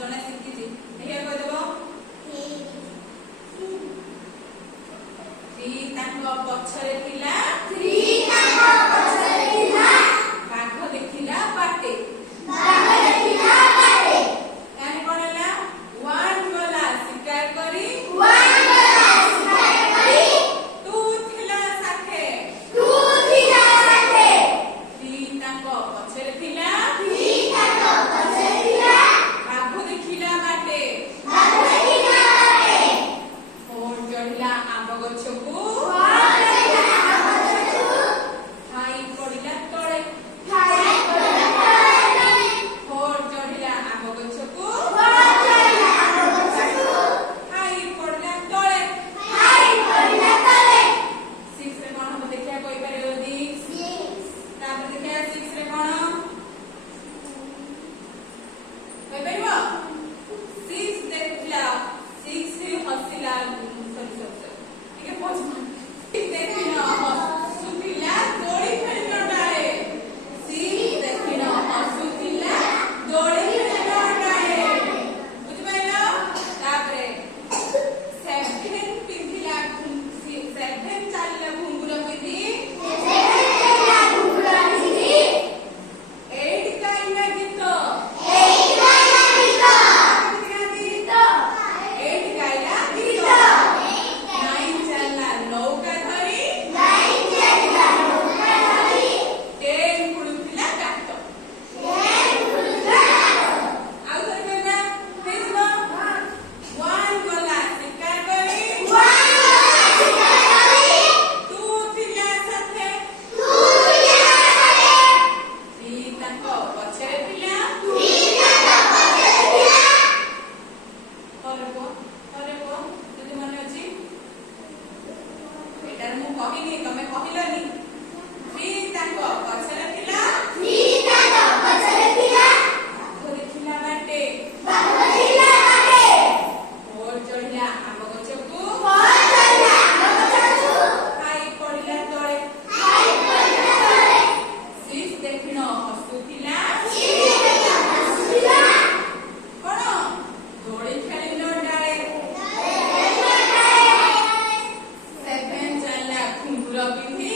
जने शिखी देखिए कह देबो थ्री तांको पछरे थिला बाघ देखिला बाटे यानी कोन हला वन गला शिकार करी टू थिला साथे थ्री तांको पछरे थिला बाघ देखिला बाटे फोर चढ़िला आंब गछकू खाई पड़िला तळे फोर चढ़िला आंब गछकू खाई पड़िला तळे सिक्स रे कोन हम देखिया कोई परियो दी तापर देखिया सिक्स रे कोन कोई परियो सिक्स देखिला सिक्स रे हसिला सॉरी ठीक है पहुंच देखिना हसुतिला दोड़ी खेलनो डाले सिक्स देखिना हसुतिला दोड़ी खेलनो डाले बुझ पाइलो तापरे सेवन पिंथिला सेवन चालले घुंगुरा पिंथि एट गाइला गीत एट गाइला गीत नाइन चलना नौका धरी टेन कुड़ुथिला काट आउ थरे कहना हेजलो वन गला शिकार करी टू थिला साथे थ्री ताको पछरे थिला करे को जदि मन अछि एटार मु कहिनी तमे कहिलनी थ्री ताको पछरे थिला बाघ देखिला बाटे फोर चढ़िला आंब गछकू खाई पड़िला तळे सिक्स देखिन हसुथिला कोन दोड़ी खेलिनो डाले सेवन चला घुंगुरा पिंथि